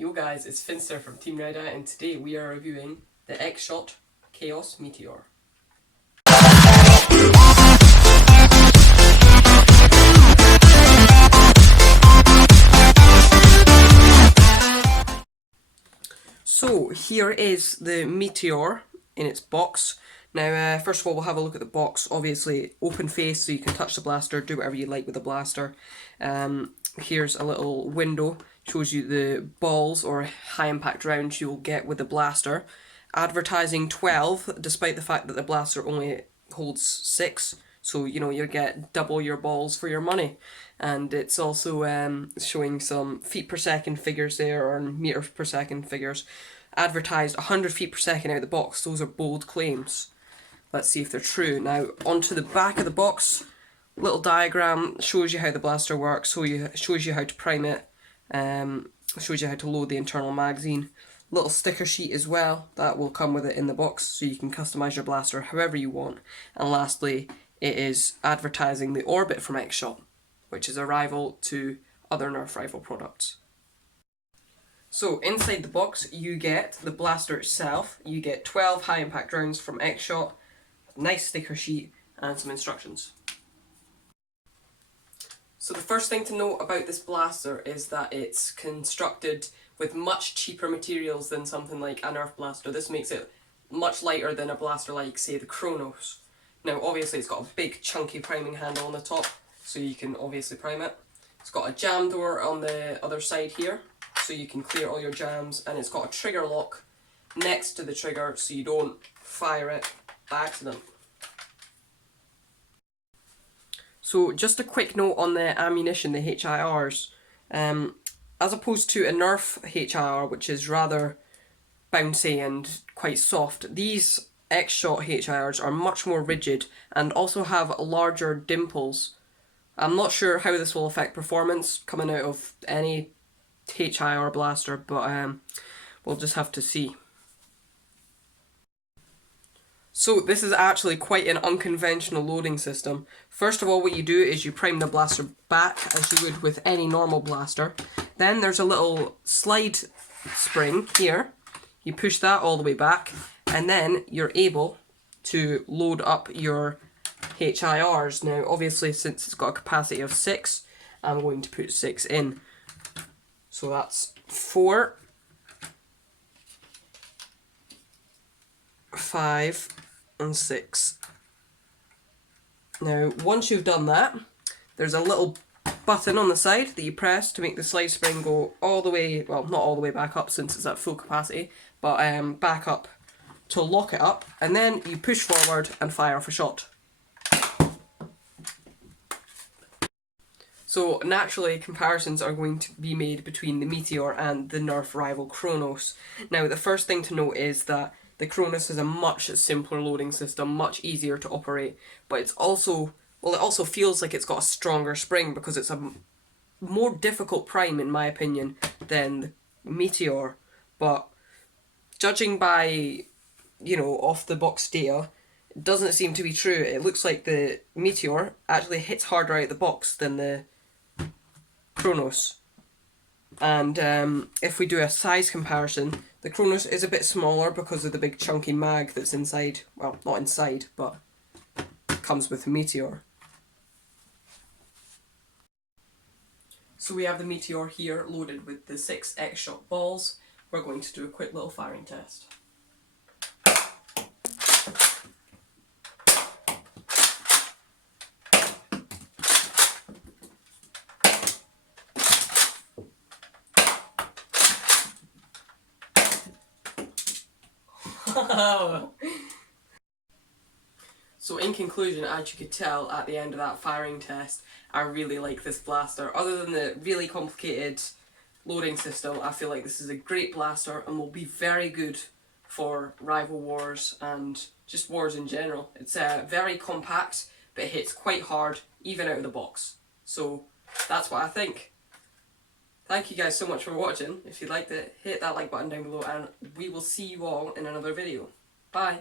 Yo guys, it's Finst3r from Team Red Eye, and today we are reviewing the X-Shot Chaos Meteor. So here is the Meteor in its box. Now first of all we'll have a look at the box. Obviously open face so you can touch the blaster, do whatever you like with the blaster. Here's a little window, shows you the balls or high impact rounds you'll get with the blaster. Advertising 12, despite the fact that the blaster only holds 6, so you know you get double your balls for your money. And it's also showing some feet per second figures there, or meters per second figures. Advertised 100 feet per second out of the box. Those are bold claims. Let's see if they're true. Now onto the back of the box, little diagram shows you how the blaster works, shows you how to prime it, shows you how to load the internal magazine. Little sticker sheet as well that will come with it in the box, so you can customize your blaster however you want. And lastly, it is advertising the Orbit from X-Shot, which is a rival to other Nerf rifle products. So inside the box you get the blaster itself, you get 12 high impact rounds from X-Shot, nice sticker sheet and some instructions. So the first thing to note about this blaster is that it's constructed with much cheaper materials than something like a Nerf blaster. This makes it much lighter than a blaster like, say, the Chronos. Now obviously it's got a big chunky priming handle on the top, so you can obviously prime it. It's got a jam door on the other side here, so you can clear all your jams, and it's got a trigger lock next to the trigger so you don't fire it by accident. So just a quick note on the ammunition, the HIRs. As opposed to a Nerf HIR, which is rather bouncy and quite soft, these X-Shot HIRs are much more rigid and also have larger dimples. I'm not sure how this will affect performance coming out of any HIR blaster, but we'll just have to see. So this is actually quite an unconventional loading system. First of all, what you do is you prime the blaster back as you would with any normal blaster. Then there's a little slide spring here. You push that all the way back, and then you're able to load up your HIRs. Now obviously, since it's got a capacity of 6, I'm going to put 6 in. So that's 4, 5 and 6. Now once you've done that, there's a little button on the side that you press to make the slide spring go all the way, well, not all the way back up since it's at full capacity, but back up to lock it up, and then you push forward and fire off a shot. So naturally comparisons are going to be made between the Meteor and the Nerf rival Chronos. Now the first thing to note is that the Chronos is a much simpler loading system, much easier to operate, but it's also, well, it also feels like it's got a stronger spring because it's a more difficult prime in my opinion than the Meteor. But judging by, you know, off the box data, it doesn't seem to be true. It looks like the Meteor actually hits harder out of the box than the Chronos. And if we do a size comparison, the Chronos is a bit smaller because of the big chunky mag that's inside, well, not inside, but comes with the Meteor. So we have the Meteor here loaded with the 6 X-Shot balls. We're going to do a quick little firing test. So in conclusion, as you could tell at the end of that firing test, I really like this blaster. Other than the really complicated loading system, I feel like this is a great blaster and will be very good for rival wars and just wars in general. It's very compact, but it hits quite hard even out of the box. So that's what I think. Thank you guys so much for watching. If you liked it, hit that like button down below, and we will see you all in another video. Bye!